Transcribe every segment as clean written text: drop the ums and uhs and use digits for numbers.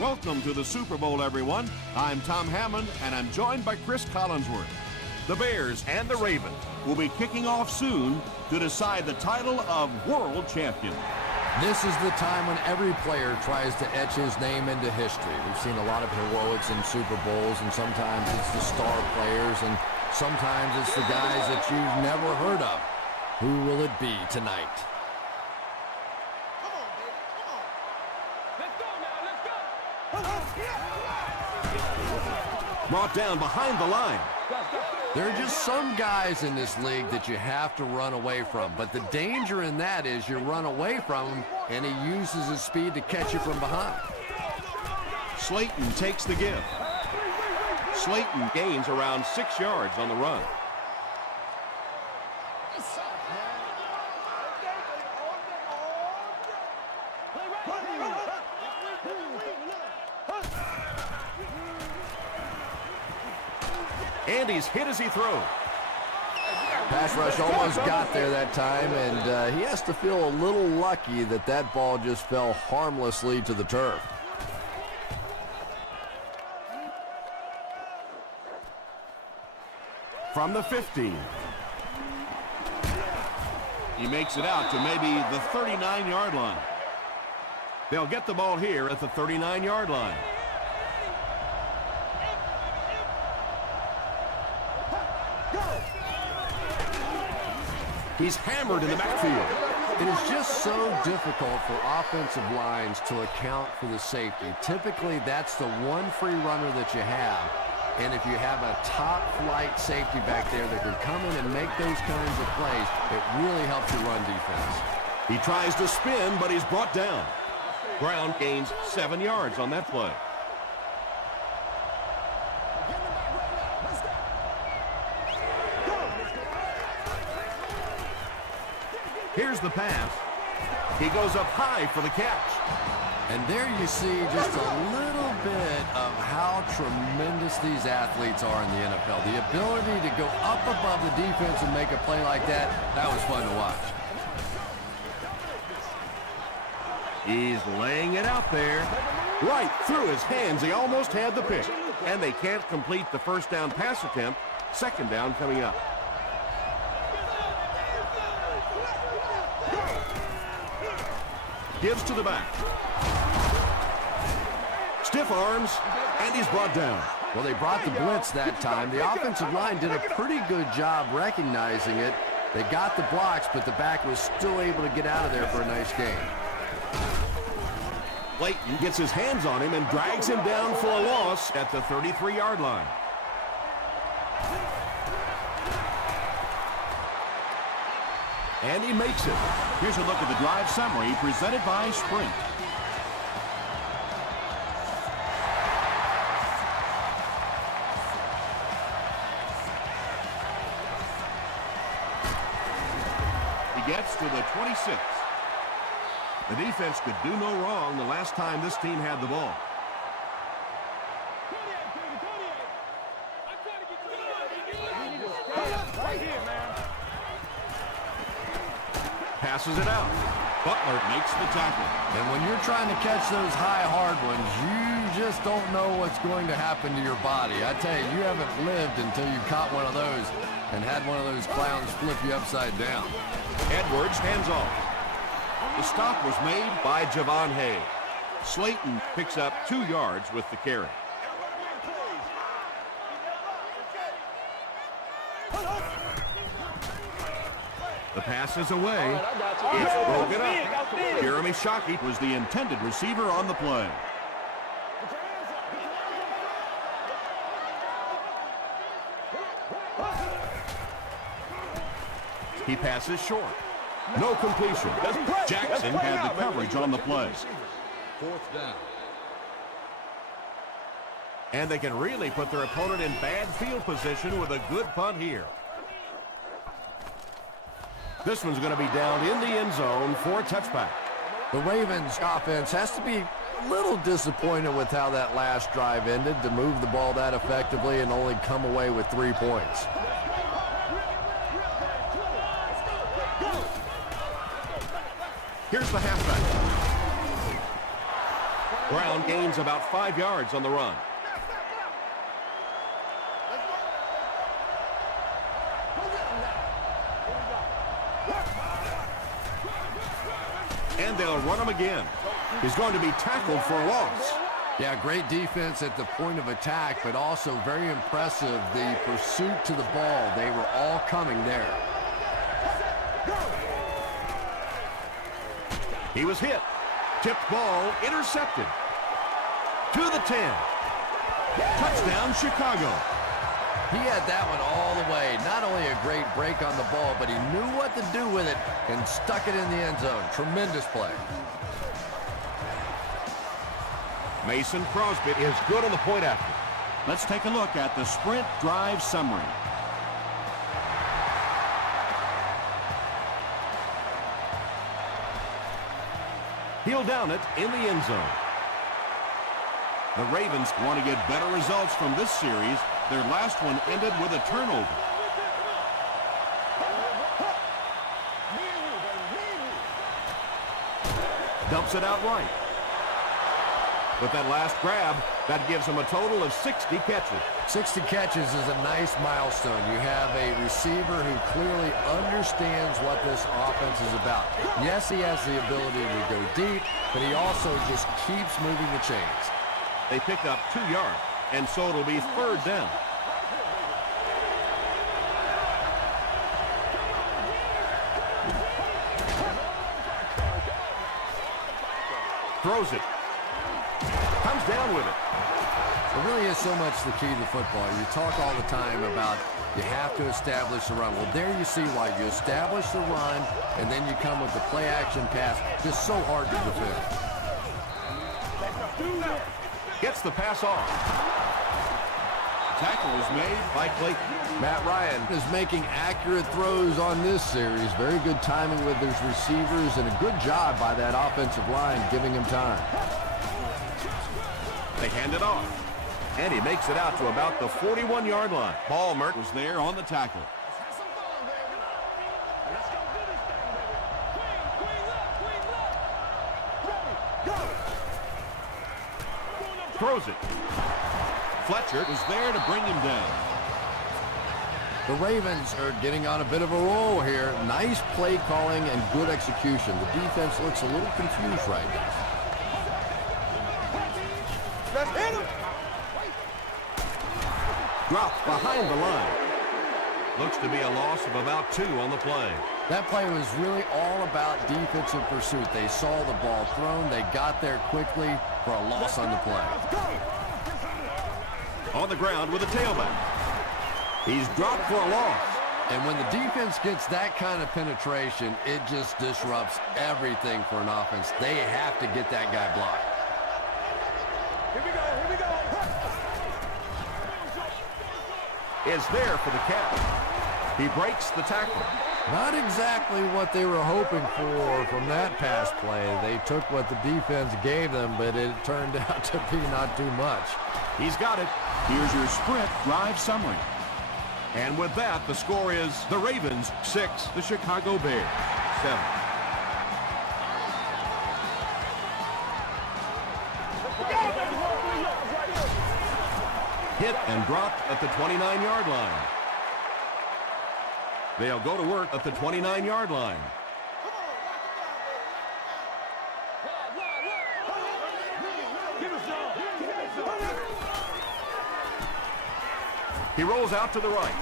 Welcome to the Super Bowl, everyone. I'm Tom Hammond, and I'm joined by Chris Collinsworth. The Bears and the Ravens will be kicking off soon to decide the title of world champion. This is the time when every player tries to etch his name into history. We've seen a lot of heroics in Super Bowls, and sometimes it's the star players, and sometimes it's the guys that you've never heard of. Who will it be tonight? Brought down behind the line. There are just some guys in this league that you have to run away from, but the danger in that is you run away from him and he uses his speed to catch you from behind. Slayton takes the give. Slayton gains around 6 yards on the run. And he's hit as he throws. Pass rush almost got there that time, and he has to feel a little lucky that that ball just fell harmlessly to the turf. From the 15. He makes it out to maybe the 39-yard line. They'll get the ball here at the 39-yard line. He's hammered in the backfield. It is just so difficult for offensive lines to account for the safety. Typically, that's the one free runner that you have. And if you have a top-flight safety back there that can come in and make those kinds of plays, it really helps you run defense. He tries to spin, but he's brought down. Brown gains 7 yards on that play. Here's the pass. He goes up high for the catch. And there you see just a little bit of how tremendous these athletes are in the NFL. The ability to go up above the defense and make a play like that, that was fun to watch. He's laying it out there. Right through his hands. He almost had the pick. And they can't complete the first down pass attempt. Second down coming up. Gives to the back. Stiff arms, and he's brought down. Well, they brought the blitz that time. The offensive line did a pretty good job recognizing it. They got the blocks, but the back was still able to get out of there for a nice gain. Layton gets his hands on him and drags him down for a loss at the 33-yard line. And he makes it. Here's a look at the drive summary presented by Sprint. He gets to the 26. The defense could do no wrong the last time this team had the ball. Passes it out. Butler makes the tackle. And when you're trying to catch those high, hard ones, you just don't know what's going to happen to your body. I tell you, you haven't lived until you caught one of those and had one of those clowns flip you upside down. Edwards hands off. The stop was made by Javon Hay. Slayton picks up 2 yards with the carry. The pass is away. It's broken up. Jeremy Shockey was the intended receiver on the play. He passes short. No completion. Jackson had the coverage on the play. Fourth down. And they can really put their opponent in bad field position with a good punt here. This one's going to be down in the end zone for a touchback. The Ravens offense has to be a little disappointed with how that last drive ended, to move the ball that effectively and only come away with 3 points. Here's the halfback. Brown gains about 5 yards on the run. And they'll run him again. He's going to be tackled for a loss. Yeah, great defense at the point of attack, but also very impressive, the pursuit to the ball. They were all coming there. He was hit. Tipped ball, intercepted. To the 10. Touchdown, Chicago. He had that one all the way. Not only a great break on the ball, but he knew what to do with it and stuck it in the end zone. Tremendous play. Mason Crosby is good on the point after. Let's take a look at the sprint drive summary. He'll down it in the end zone. The Ravens want to get better results from this series. Their last one ended with a turnover. Dumps it out right. With that last grab, that gives him a total of 60 catches. 60 catches is a nice milestone. You have a receiver who clearly understands what this offense is about. Yes, he has the ability to go deep, but he also just keeps moving the chains. They pick up 2 yards, and so it'll be third down. Throws it. Comes down with it. It really is so much the key to football. You talk all the time about you have to establish the run. Well, there you see why. You establish the run, and then you come with the play-action pass. Just so hard to defend. Gets the pass off. Tackle is made by Clayton. Matt Ryan is making accurate throws on this series. Very good timing with his receivers, and a good job by that offensive line giving him time. They hand it off. And he makes it out to about the 41-yard line. Ballmer was there on the tackle. Throws it. Fletcher was there to bring him down. The Ravens are getting on a bit of a roll here. Nice play calling and good execution. The defense looks a little confused right now. Let's hit him. Dropped behind the line. Looks to be a loss of about 2 on the play. That play was really all about defensive pursuit. They saw the ball thrown. They got there quickly for a loss on the play. On the ground with a tailback. He's dropped for a loss. And when the defense gets that kind of penetration, it just disrupts everything for an offense. They have to get that guy blocked. Here we go, here we go. Is there for the catch. He breaks the tackle. Not exactly what they were hoping for from that pass play. They took what the defense gave them, but it turned out to be not too much. He's got it. Here's your sprint drive summary. And with that, the score is the Ravens 6, the Chicago Bears 7. Hit and dropped at the 29-yard line. They'll go to work at the 29-yard line. He rolls out to the right.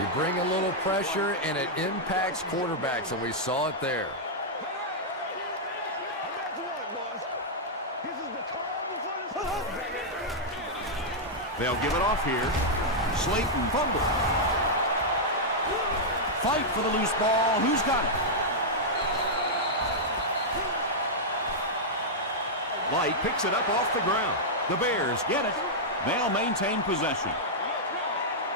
You bring a little pressure, and it impacts quarterbacks, and we saw it there. They'll give it off here. Slayton fumble. Fight for the loose ball. Who's got it? Light picks it up off the ground. The Bears get it. They'll maintain possession.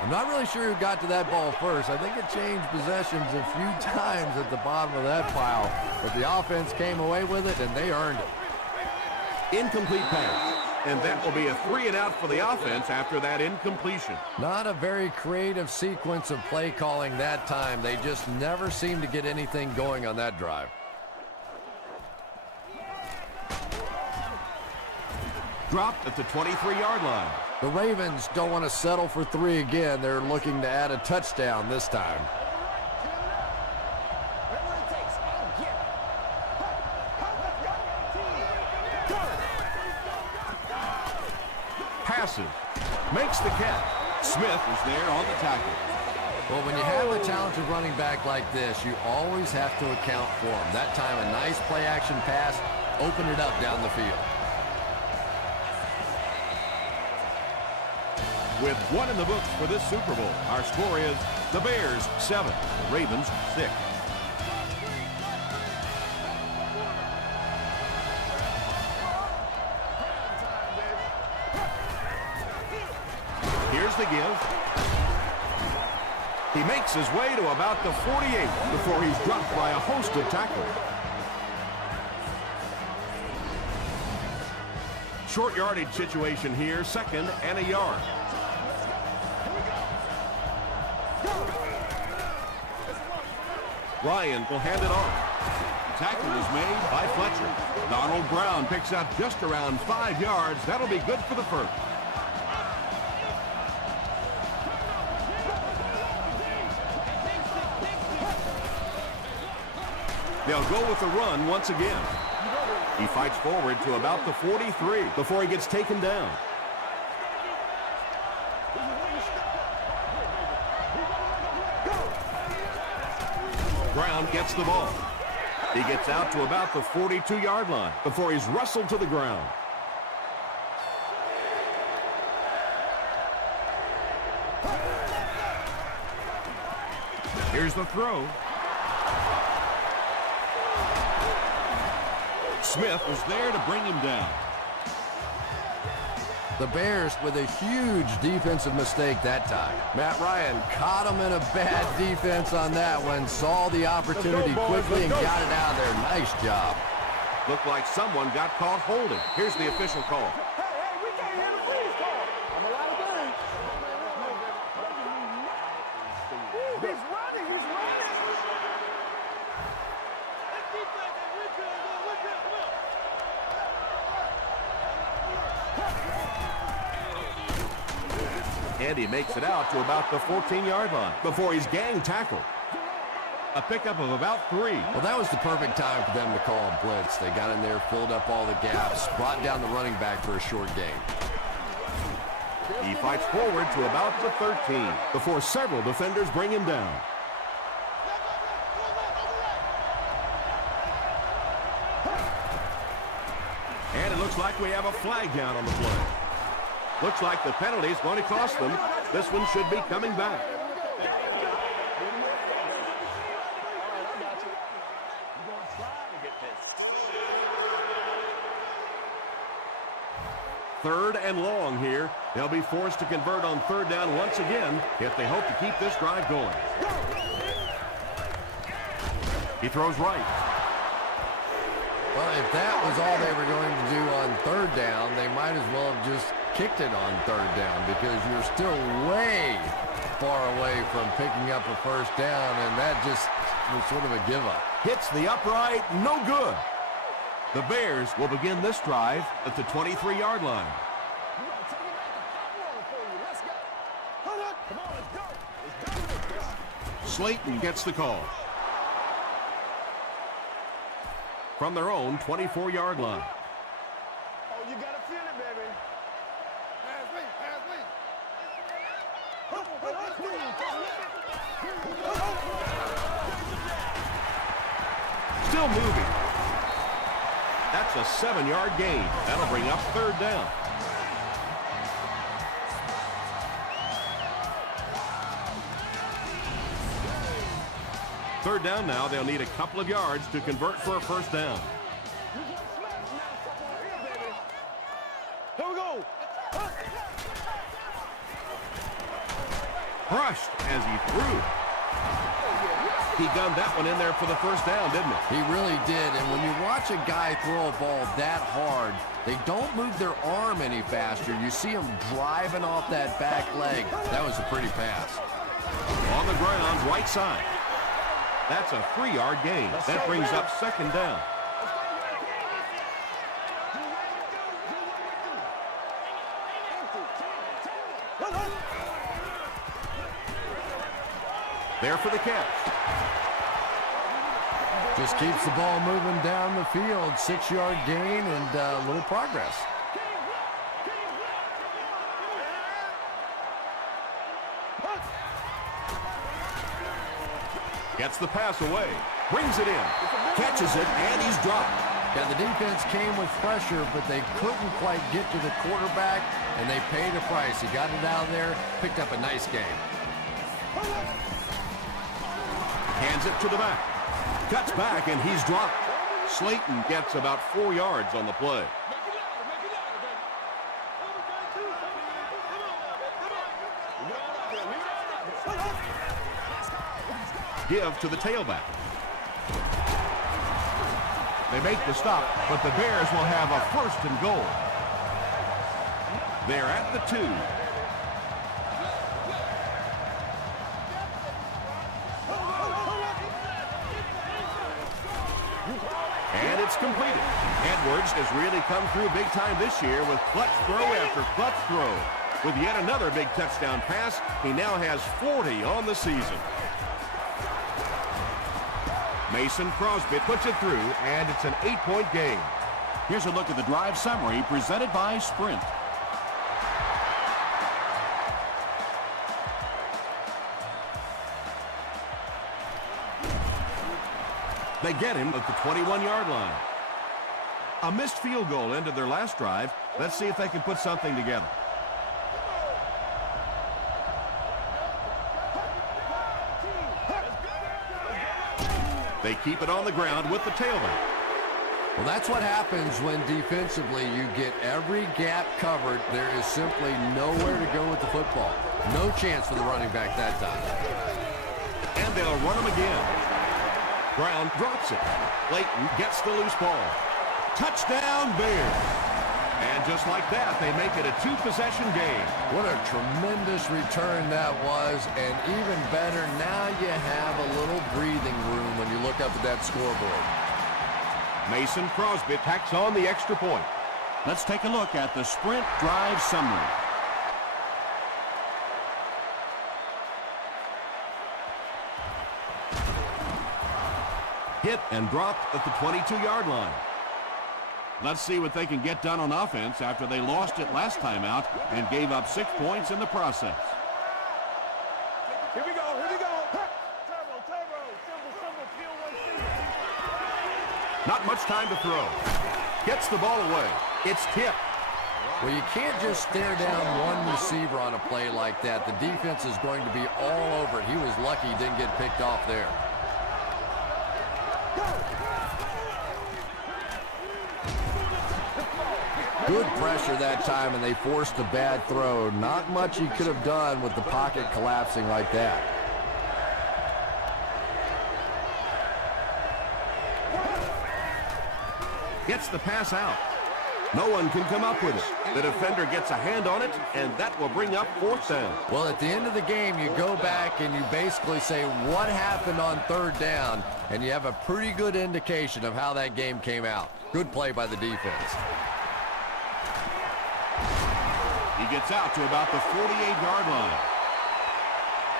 I'm not really sure who got to that ball first. I think it changed possessions a few times at the bottom of that pile, but the offense came away with it, and they earned it. Incomplete pass. And that will be a 3-and-out for the offense after that incompletion. Not a very creative sequence of play calling that time. They just never seemed to get anything going on that drive. dropped at the 23-yard line. The Ravens don't want to settle for 3 again. They're looking to add a touchdown this time. Passes. Makes the catch. Smith is there on the tackle. Well, when you have a talented running back like this, you always have to account for him. That time, a nice play-action pass opened it up down the field. With one in the books for this Super Bowl, our score is the Bears 7, the Ravens 6. Here's the give. He makes his way to about the 48 before he's dropped by a host of tacklers. Short yardage situation here, 2nd and a yard. Ryan will hand it off. Tackle is made by Fletcher. Donald Brown picks up just around 5 yards. That'll be good for the first. They'll go with the run once again. He fights forward to about the 43 before he gets taken down. Brown gets the ball. He gets out to about the 42-yard line before he's wrestled to the ground. Here's the throw. Smith was there to bring him down. The Bears with a huge defensive mistake that time. Matt Ryan caught him in a bad defense on that one, saw the opportunity quickly and got it out of there. Nice job. Looked like someone got caught holding. Here's the official call. Hey, we can't hear the police call. I'm a lot of things. He's running. He's running. And he makes it out to about the 14-yard line before he's gang tackled. A pickup of about 3. Well, that was the perfect time for them to call a blitz. They got in there, filled up all the gaps, brought down the running back for a short gain. He fights forward to about the 13 before several defenders bring him down. And it looks like we have a flag down on the play. Looks like the penalty is going to cost them. This one should be coming back. Third and long here. They'll be forced to convert on 3rd down once again if they hope to keep this drive going. He throws right. Well, if that was all they were going to do on 3rd down, they might as well have just kicked it on 3rd down because you're still way far away from picking up a 1st down, and that just was sort of a give-up. Hits the upright, no good. The Bears will begin this drive at the 23-yard line. Slayton gets the call. From their own 24-yard line. Oh, you gotta feel it, baby. Pass me, pass me. Still moving. That's a 7-yard gain. That'll bring up 3rd down. Third down now. They'll need a couple of yards to convert for a 1st down. Here we go. Crushed as he threw. He gunned that one in there for the 1st down, didn't he? He really did, and when you watch a guy throw a ball that hard, they don't move their arm any faster. You see him driving off that back leg. That was a pretty pass. On the ground, right side. That's a 3-yard gain. That brings up 2nd down. There for the catch. Just keeps the ball moving down the field. 6-yard gain and a little progress. Gets the pass away. Brings it in. Catches it, and he's dropped. Yeah, the defense came with pressure, but they couldn't quite get to the quarterback, and they paid a price. He got it out of there, picked up a nice game. Hands it to the back. Cuts back, and he's dropped. Slayton gets about 4 yards on the play. Give to the tailback. They make the stop, but the Bears will have a 1st and goal. They're at the 2. And it's completed. Edwards has really come through big time this year with clutch throw after clutch throw. With yet another big touchdown pass, he now has 40 on the season. Mason Crosby puts it through, and it's an 8-point game. Here's a look at the drive summary presented by Sprint. They get him at the 21-yard line. A missed field goal ended their last drive. Let's see if they can put something together. They keep it on the ground with the tailback. Well, that's what happens when defensively you get every gap covered. There is simply nowhere to go with the football. No chance for the running back that time. And they'll run him again. Brown drops it. Layton gets the loose ball. Touchdown, Bears. And just like that, they make it a 2-possession game. What a tremendous return that was, and even better, now you have a little breathing room when you look up at that scoreboard. Mason Crosby tacks on the extra point. Let's take a look at the Sprint drive summary. Hit and dropped at the 22-yard line. Let's see what they can get done on offense after they lost it last time out and gave up 6 points in the process. Here we go, here we go. Turbo, turbo, symbol, POA. Not much time to throw. Gets the ball away. It's tipped. Well, you can't just stare down one receiver on a play like that. The defense is going to be all over it. He was lucky he didn't get picked off there. Good pressure that time, and they forced a bad throw. Not much he could have done with the pocket collapsing like that. Gets the pass out. No one can come up with it. The defender gets a hand on it, and that will bring up 4th down. Well, at the end of the game, you go back and you basically say what happened on 3rd down, and you have a pretty good indication of how that game came out. Good play by the defense. He gets out to about the 48-yard line.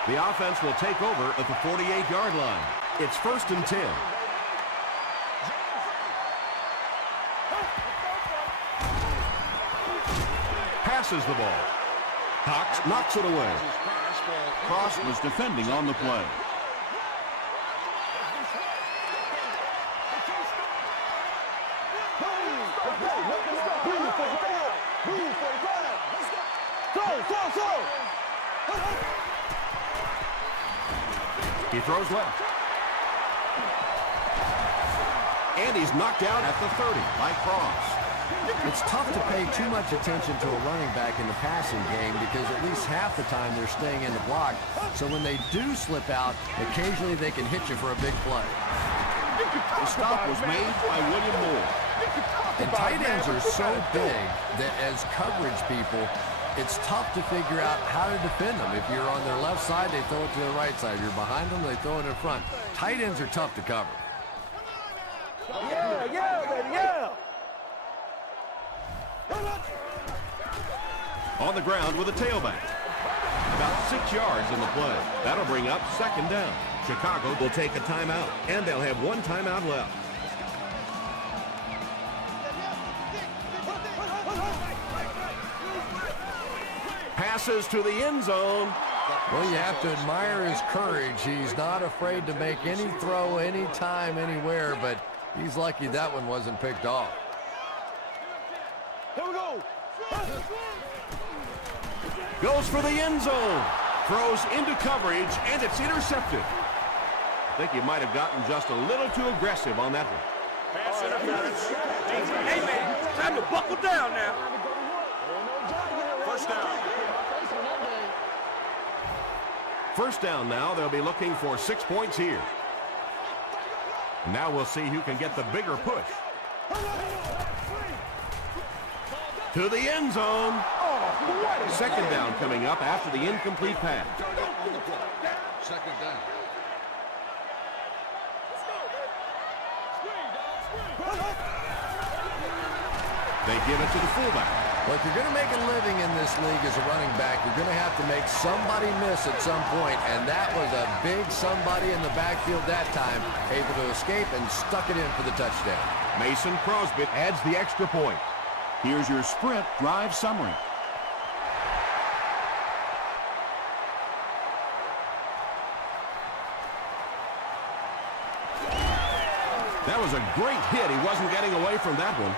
The offense will take over at the 48-yard line. It's 1st and 10. Passes the ball. Cox knocks it away. Cross was defending on the play. He throws left. And he's knocked out at the 30 by Cross. It's tough to pay too much attention to a running back in the passing game because at least half the time they're staying in the block. So when they do slip out, occasionally they can hit you for a big play. The stop was made by William Moore. And tight ends are so big that as coverage people, it's tough to figure out how to defend them. If you're on their left side, they throw it to the right side. If you're behind them, they throw it in front. Tight ends are tough to cover. Yeah, baby, yeah. On the ground with a tailback. about 6 yards in the play. That'll bring up second down. Chicago will take a timeout, and they'll have 1 timeout left. Passes to the end zone. Well, you have to admire his courage. He's not afraid to make any throw, anytime, anywhere, but he's lucky that one wasn't picked off. Here we go. Goes for the end zone. Throws into coverage, and it's intercepted. I think he might have gotten just a little too aggressive on that one. Pass interference. Hey, man, time to buckle down now. First down. First down now. They'll be looking for 6 points here. Now we'll see who can get the bigger push. To the end zone. Second down coming up after the incomplete pass. Second down. They give it to the fullback. Well, if you're going to make a living in this league as a running back, you're going to have to make somebody miss at some point, and that was a big somebody in the backfield that time, able to escape and stuck it in for the touchdown. Mason Crosby adds the extra point. Here's your Sprint drive summary. That was a great hit. He wasn't getting away from that one.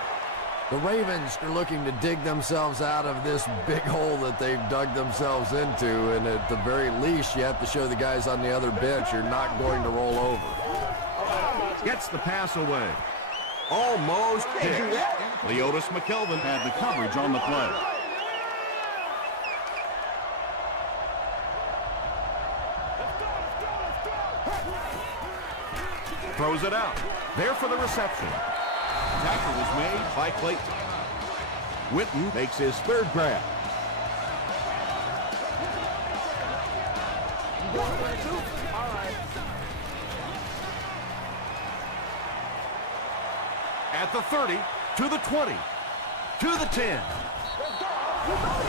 The Ravens are looking to dig themselves out of this big hole that they've dug themselves into, and at the very least, you have to show the guys on the other bench you're not going to roll over. Gets the pass away. Almost hit. Leotis McKelvin had the coverage on the play. Throws it out. There for the reception. Tackle was made by Clayton. Witten makes his third grab. At the 30, to the 20, to the 10.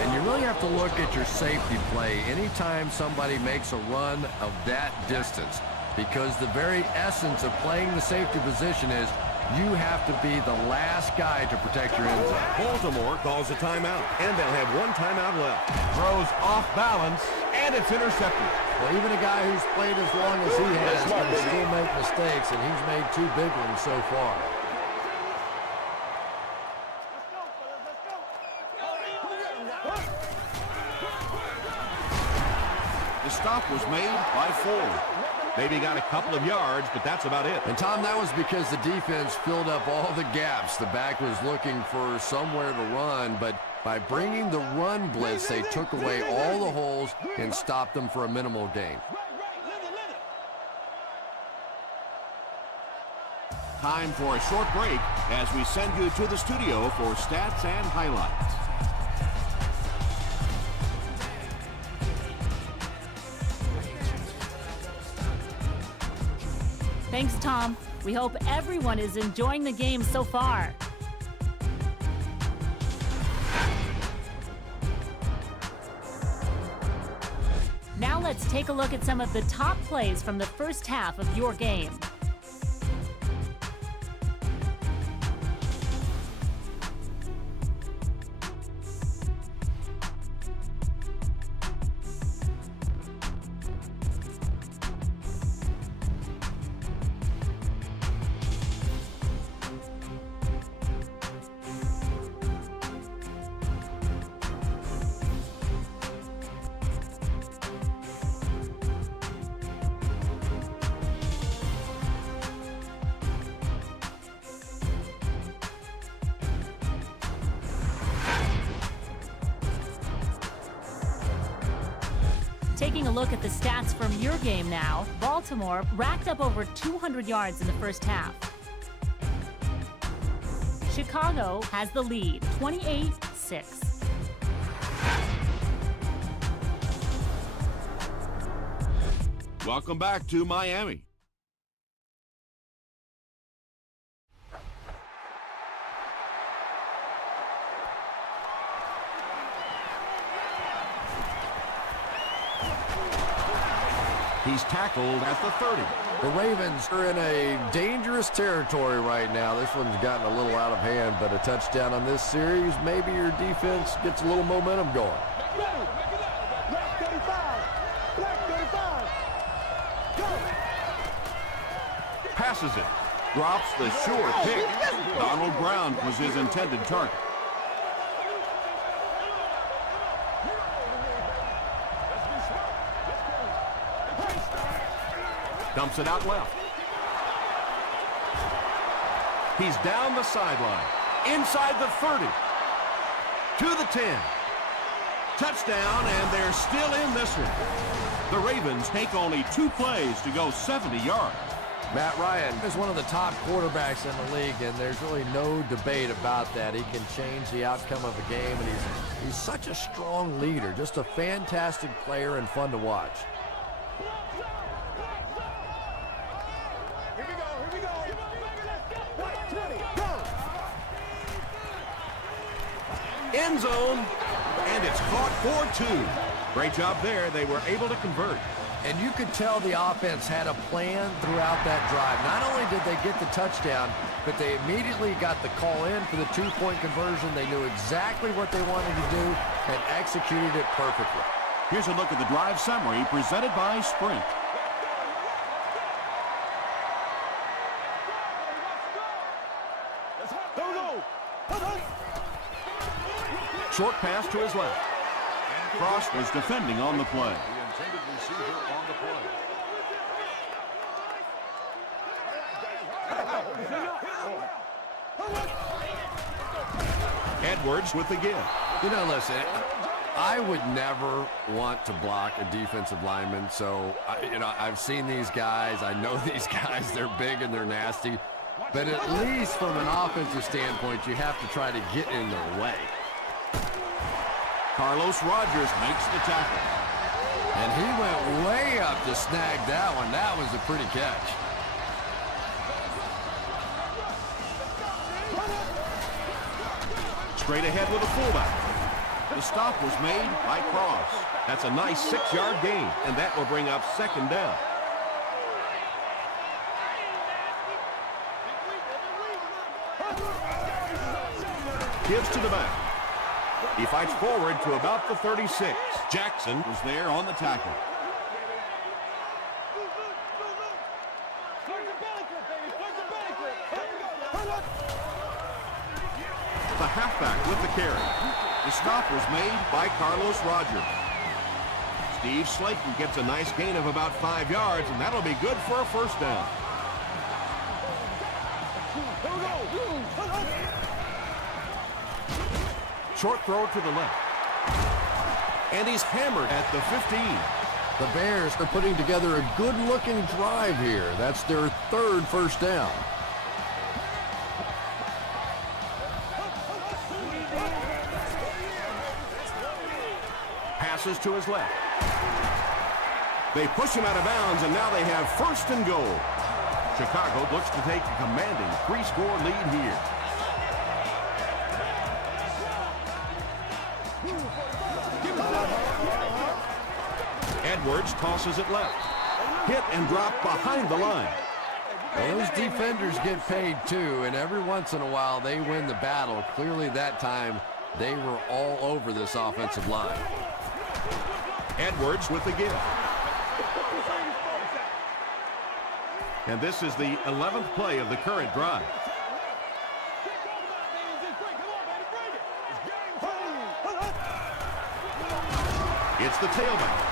And you really have to look at your safety play anytime somebody makes a run of that distance, because the very essence of playing the safety position is you have to be the last guy to protect your end zone. Baltimore calls a timeout, and they'll have 1 timeout left. Throws off balance, and it's intercepted. Well, even a guy who's played as long as he has can still make mistakes, and he's made 2 big ones so far. The stop was made by Ford. Maybe got a couple of yards, but that's about it. And, Tom, that was because the defense filled up all the gaps. The back was looking for somewhere to run, but by bringing the run blitz, they took away all the holes and stopped them for a minimal gain. Time for a short break as we send you to the studio for stats and highlights. Thanks, Tom. We hope everyone is enjoying the game so far. Now let's take a look at some of the top plays from the first half of your game. Taking a look at the stats from your game now, Baltimore racked up over 200 yards in the first half. Chicago has the lead, 28-6. Welcome back to Miami. He's tackled at the 30. The Ravens are in a dangerous territory right now. This one's gotten a little out of hand, but a touchdown on this series, maybe your defense gets a little momentum going. Black 35. Black 35. Go. Passes it. Drops the sure pick. Donald Brown was his intended target. Dumps it out left. He's down the sideline. Inside the 30. To the 10. Touchdown, and they're still in this one. The Ravens take only 2 plays to go 70 yards. Matt Ryan is one of the top quarterbacks in the league, and there's really no debate about that. He can change the outcome of a game, and he's such a strong leader, just a fantastic player and fun to watch. Here we go. Black 20. Go. End zone, and it's caught for 2. Great job there. They were able to convert. And you could tell the offense had a plan throughout that drive. Not only did they get the touchdown, but they immediately got the call in for the 2-point conversion. They knew exactly what they wanted to do and executed it perfectly. Here's a look at the drive summary presented by Sprint. Short pass to his left. Frost was defending on the play. Edwards with the give. You know, listen, I would never want to block a defensive lineman, so, I've seen these guys. I know these guys. They're big and they're nasty. But at least from an offensive standpoint, you have to try to get in their way. Carlos Rogers makes the tackle. And he went way up to snag that one. That was a pretty catch. Straight ahead with a fullback. The stop was made by Cross. That's a nice 6-yard gain, and that will bring up 2nd down. Gives to the back. He fights forward to about the 36. Jackson was there on the tackle. The halfback with the carry. The stop was made by Carlos Rogers. Steve Slayton gets a nice gain of about 5 yards, and that'll be good for a 1st down. Short throw to the left. And he's hammered at the 15. The Bears are putting together a good-looking drive here. That's their 3rd first down. Passes to his left. They push him out of bounds, and now they have 1st and goal. Chicago looks to take a commanding 3-score lead here. Edwards tosses it left. Hit and drop behind the line. Well, those defenders get paid too, and every once in a while they win the battle. Clearly that time they were all over this offensive line. Edwards with the give. And this is the 11th play of the current drive. It's the tailback.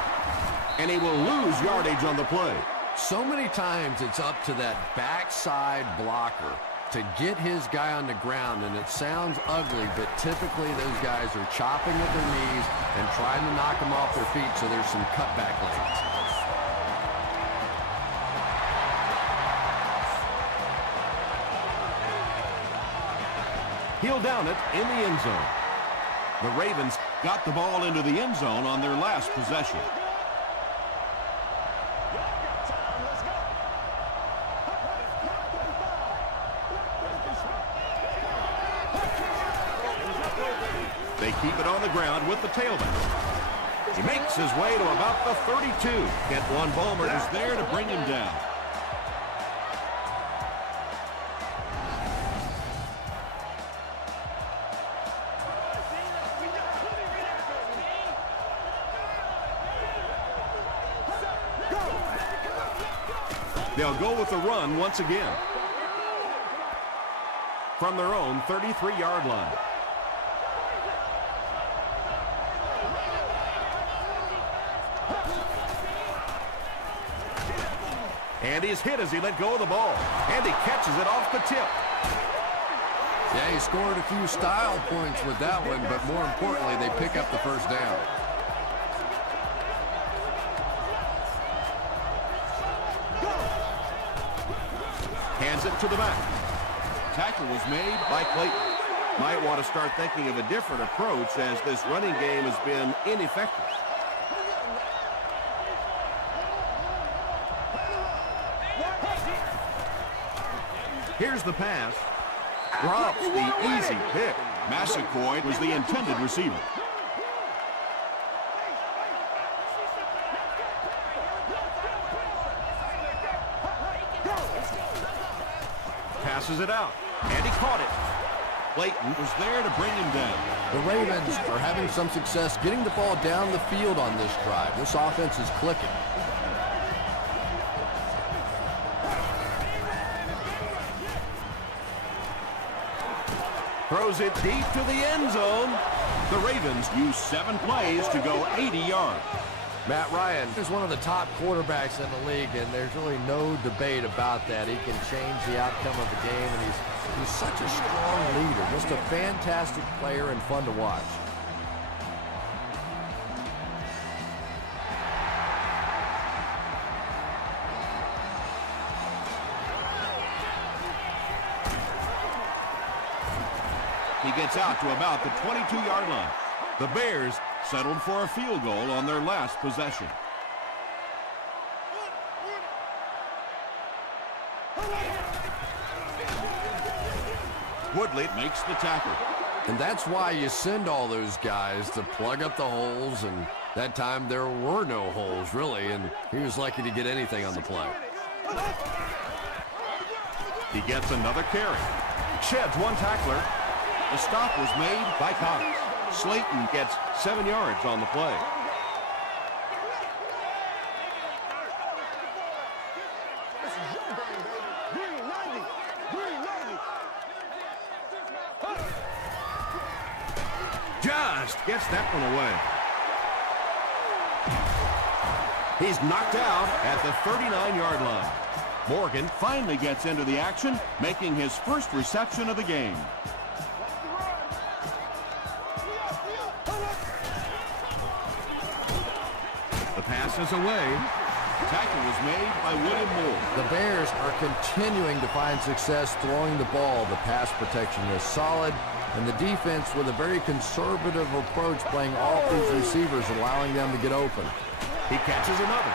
And he will lose yardage on the play. So many times it's up to that backside blocker to get his guy on the ground, and it sounds ugly, but typically those guys are chopping at their knees and trying to knock them off their feet, so there's some cutback lanes. He'll down it in the end zone. The Ravens got the ball into the end zone on their last possession. They keep it on the ground with the tailback. He makes his way to about the 32. Kentwan Ballmer is there to bring him down. They'll go with the run once again. From their own 33-yard line. And he's hit as he let go of the ball. And he catches it off the tip. Yeah, he scored a few style points with that one, but more importantly, they pick up the first down. Hands it to the back. Tackle was made by Clayton. Might want to start thinking of a different approach as this running game has been ineffective. Here's the pass. Drops the easy pick. Massaquoi was the intended receiver. Passes it out, and he caught it. Clayton was there to bring him down. The Ravens are having some success getting the ball down the field on this drive. This offense is clicking. Throws it deep to the end zone. The Ravens use 7 plays to go 80 yards. Matt Ryan is one of the top quarterbacks in the league, and there's really no debate about that. He can change the outcome of the game, and he's such a strong leader. Just a fantastic player and fun to watch. He gets out to about the 22-yard line. The Bears settled for a field goal on their last possession. Woodley makes the tackle. And that's why you send all those guys to plug up the holes, and that time there were no holes, really, and he was lucky to get anything on the play. He gets another carry. Sheds one tackler. The stop was made by Cox. Slayton gets 7 yards on the play. Just gets that one away. He's knocked out at the 39-yard line. Morgan finally gets into the action, making his first reception of the game. The pass is away. Tackle was made by William Moore. The Bears are continuing to find success throwing the ball. The pass protection is solid, and the defense with a very conservative approach playing off these receivers, allowing them to get open. He catches another.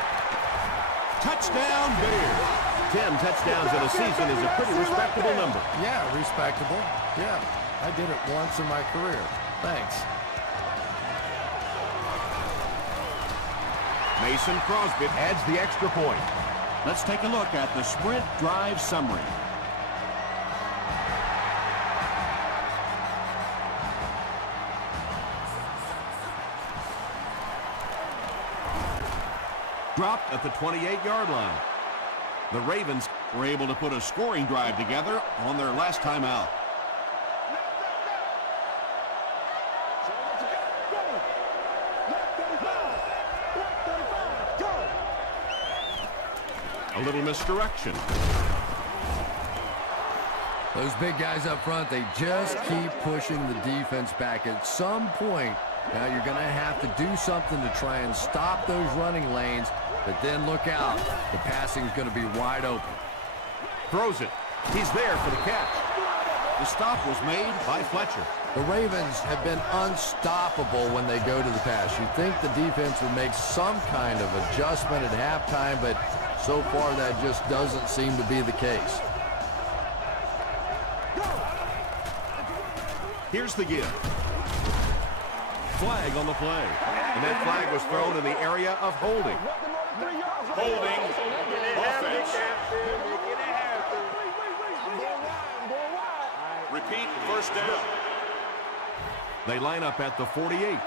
Touchdown Bears. 10 touchdowns in a season is a pretty respectable number. Yeah, respectable. Yeah, I did it once in my career. Thanks. Mason Crosby adds the extra point. Let's take a look at the sprint drive summary. Dropped at the 28-yard line. The Ravens were able to put a scoring drive together on their last time out. A little misdirection. Those big guys up front, they just keep pushing the defense back. At some point, now you're going to have to do something to try and stop those running lanes, but then look out. The passing's going to be wide open. Throws it. He's there for the catch. The stop was made by Fletcher. The Ravens have been unstoppable when they go to the pass. You'd think the defense would make some kind of adjustment at halftime, but so far that just doesn't seem to be the case. Here's the give. flag on the play. And that flag was thrown in the area of holding. Holding. Offense. Repeat, first down. They line up at the 48.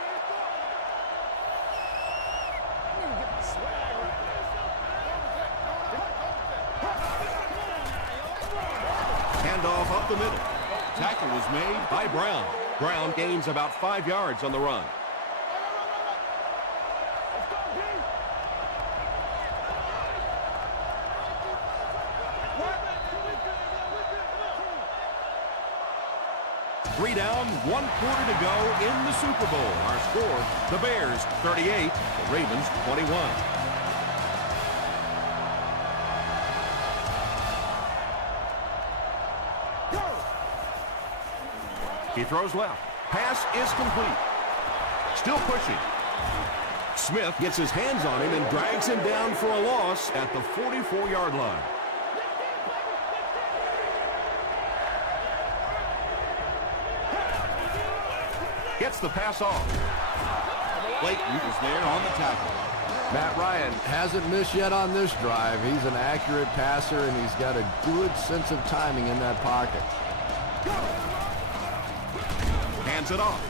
Handoff up the middle. Tackle was made by Brown. Brown gains about 5 yards on the run. Three down, 1 quarter to go in the Super Bowl. Our score, the Bears 38, the Ravens 21. He throws left. Pass is complete. Still pushing. Smith gets his hands on him and drags him down for a loss at the 44-yard line. Gets the pass off. Clayton is there on the tackle. Matt Ryan hasn't missed yet on this drive. He's an accurate passer, and he's got a good sense of timing in that pocket. Hands it off.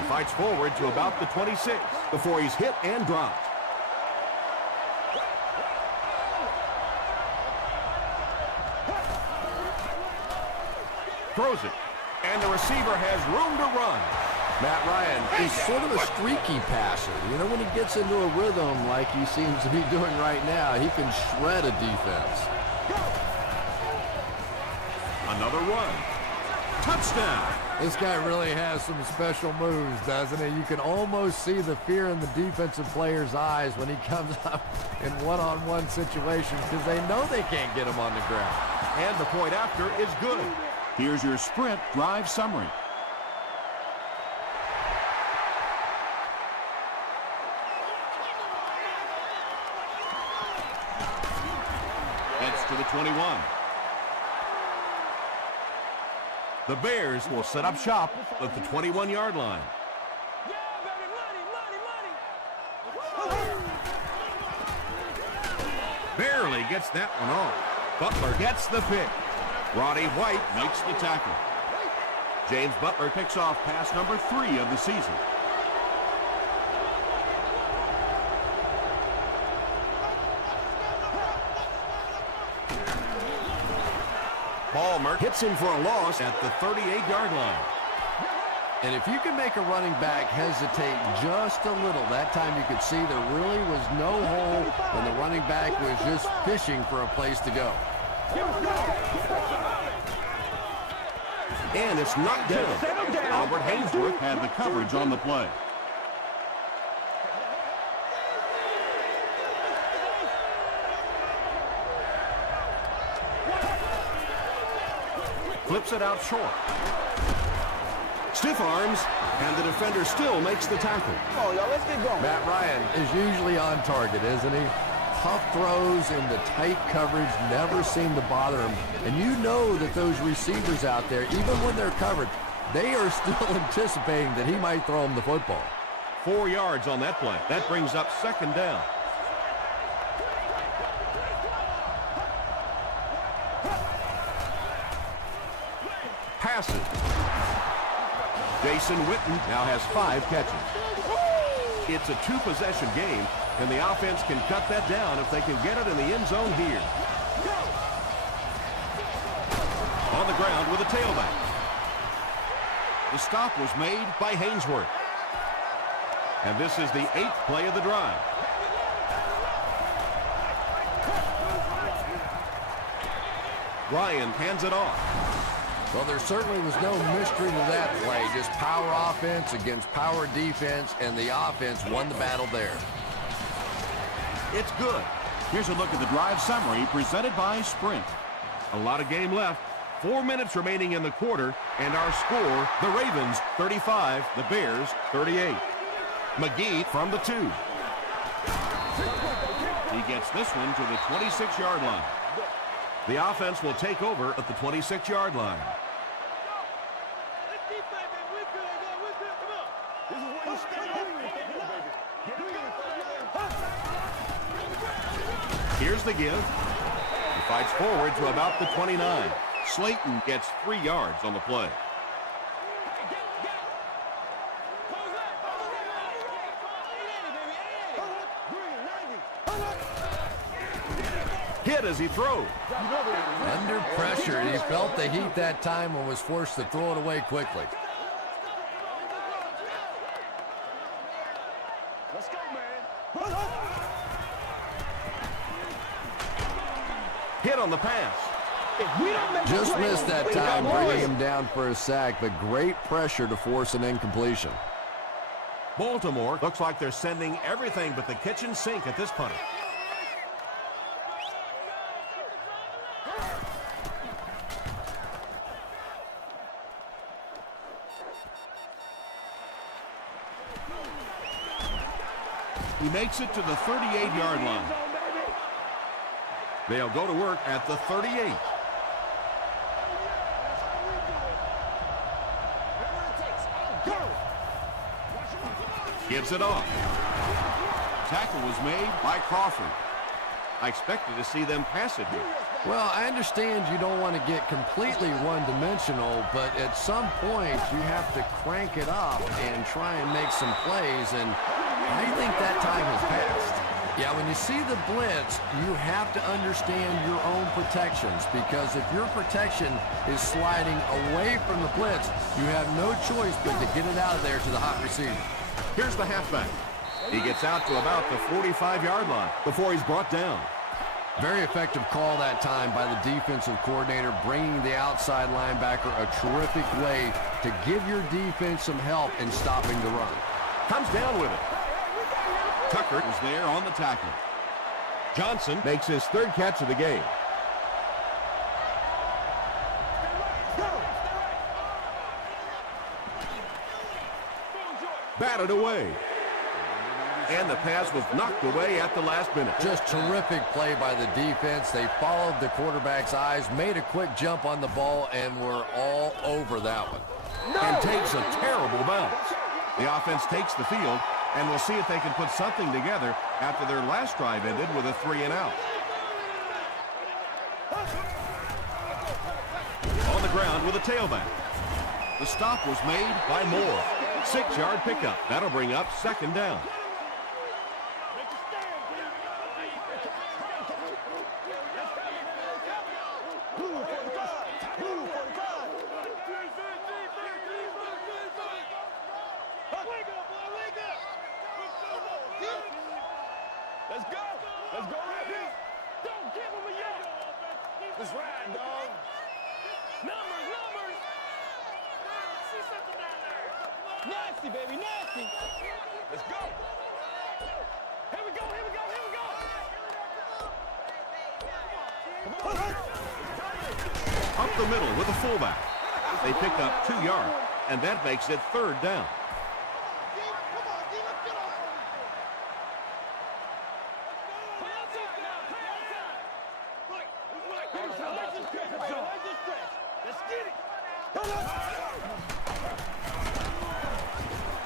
He fights forward to about the 26 before he's hit and dropped. Throws it. And the receiver has room to run. Matt Ryan is sort of a streaky passer. You know, when he gets into a rhythm like he seems to be doing right now, he can shred a defense. Another run. Touchdown. This guy really has some special moves, doesn't he? You can almost see the fear in the defensive player's eyes when he comes up in one-on-one situations because they know they can't get him on the ground. And the point after is good. Here's your sprint drive summary. Gets to the 21. The Bears will set up shop at the 21-yard line. Barely gets that one off. Butler gets the pick. Roddy White makes the tackle. James Butler picks off pass number 3 of the season. Ballmer hits him for a loss at the 38-yard line. And if you can make a running back hesitate just a little, that time you could see there really was no hole and the running back was just fishing for a place to go. And it's knocked down. Albert Hainsworth had the coverage on the play. Flips it out short. Stiff arms, and the defender still makes the tackle. Come on, y'all, let's get going. Matt Ryan is usually on target, isn't he? Tough throws into tight coverage never seem to bother him. And you know that those receivers out there, even when they're covered, they are still anticipating that he might throw him the football. 4 yards on that play. That brings up second down. Passes. Jason Witten now has 5 catches. It's a 2-possession game, and the offense can cut that down if they can get it in the end zone here. On the ground with a tailback. The stop was made by Hainsworth. And this is the 8th play of the drive. Ryan hands it off. Well, there certainly was no mystery to that play. Just power offense against power defense, and the offense won the battle there. It's good. Here's a look at the drive summary presented by Sprint. A lot of game left. 4 minutes remaining in the quarter, and our score, the Ravens 35, the Bears 38. McGee from the 2. He gets this one to the 26-yard line. The offense will take over at the 26-yard line. This is where you stay hungry, baby. Get it. Here's the give. He fights forward to about the 29. Slayton gets 3 yards on the play. Hit as he throws. Under pressure, he felt the heat that time and was forced to throw it away quickly. Let's go, man. Hit on the pass. Just missed that time, bringing him down for a sack, but great pressure to force an incompletion. Baltimore looks like they're sending everything but the kitchen sink at this punt. He makes it to the 38-yard line. They'll go to work at the 38. Gives it off. Tackle was made by Crawford. I expected to see them pass it here. Well, I understand you don't want to get completely one-dimensional, but at some point you have to crank it up and try and make some plays, and I think that time has passed. Yeah, when you see the blitz, you have to understand your own protections, because if your protection is sliding away from the blitz, you have no choice but to get it out of there to the hot receiver. Here's the halfback. He gets out to about the 45-yard line before he's brought down. Very effective call that time by the defensive coordinator, bringing the outside linebacker a terrific way to give your defense some help in stopping the run. Comes down with it. Tucker is there on the tackle. Johnson makes his 3rd catch of the game. Batted away. And the pass was knocked away at the last minute. Just terrific play by the defense. They followed the quarterback's eyes, made a quick jump on the ball, and were all over that one. And takes a terrible bounce. The offense takes the field, and we'll see if they can put something together after their last drive ended with a 3-and-out. On the ground with a tailback. The stop was made by Moore. 6-yard pickup. That'll bring up 2nd down. Let's go. Let's go right here. Don't give him a yell. Let's ride, dog. Numbers. See something down there. Nasty, baby, nasty. Let's go. Here we go. Up the middle with a fullback. They pick up 2 yards, and that makes it 3rd down.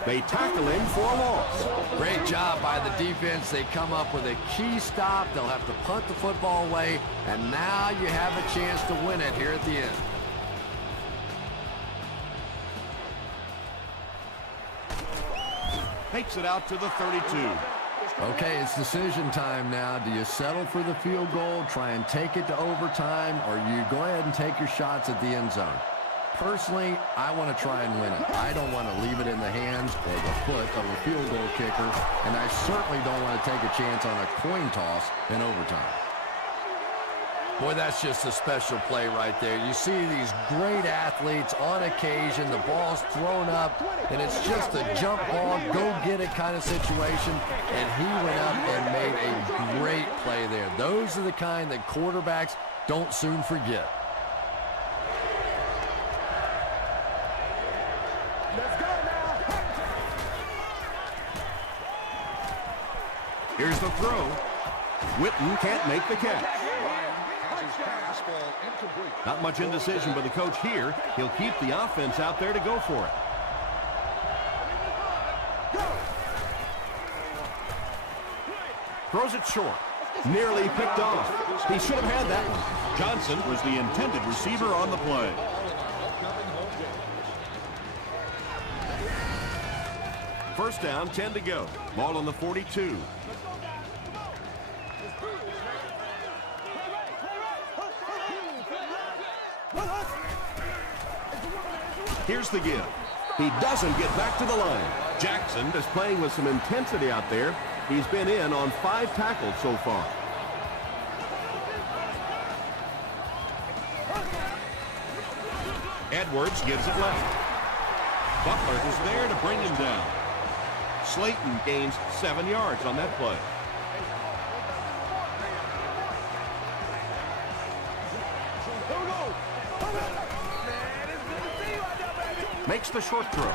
They tackle him for a loss. Great job by the defense. They come up with a key stop. They'll have to punt the football away, and now you have a chance to win it here at the end. Takes it out to the 32. Okay, it's decision time now. Do you settle for the field goal, try and take it to overtime, or you go ahead and take your shots at the end zone? Personally, I want to try and win it. I don't want to leave it in the hands or the foot of a field goal kicker, and I certainly don't want to take a chance on a coin toss in overtime. Boy, that's just a special play right there. You see these great athletes on occasion, the ball's thrown up, and it's just a jump ball, go-get-it kind of situation, and he went up and made a great play there. Those are the kind that quarterbacks don't soon forget. Here's the throw. Witten can't make the catch. Not much indecision by the coach here. He'll keep the offense out there to go for it. Throws it short. Nearly picked off. He should have had that one. Johnson was the intended receiver on the play. First down, 10 to go. Ball on the 42. Here's the give. He doesn't get back to the line. Jackson is playing with some intensity out there. He's been in on 5 tackles so far. Edwards gives it left. Butler is there to bring him down. Slayton gains 7 yards on that play. Makes the short throw.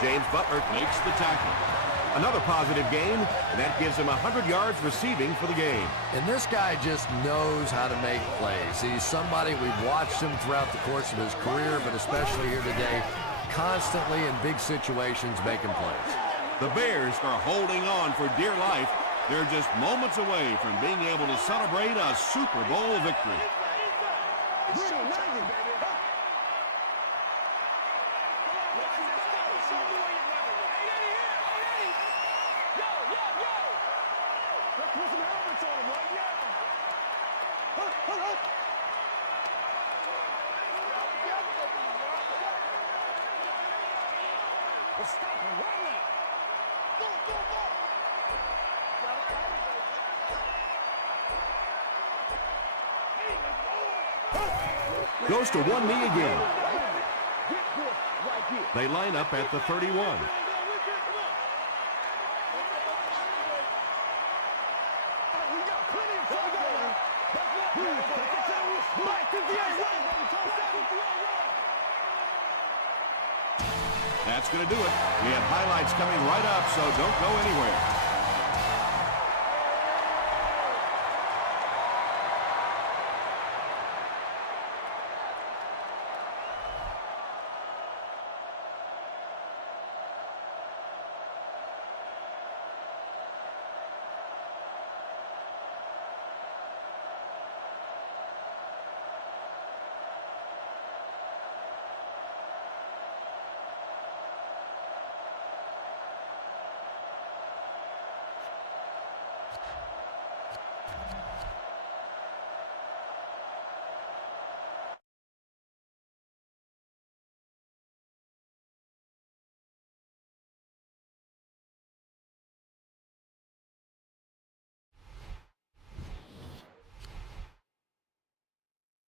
James Butler makes the tackle. Another positive gain, and that gives him 100 yards receiving for the game. And this guy just knows how to make plays. He's somebody we've watched him throughout the course of his career, but especially here today, constantly in big situations making plays. The Bears are holding on for dear life. They're just moments away from being able to celebrate a Super Bowl victory. Goes to one knee again. They line up at the 31. That's going to do it. We have highlights coming right up, so don't go anywhere.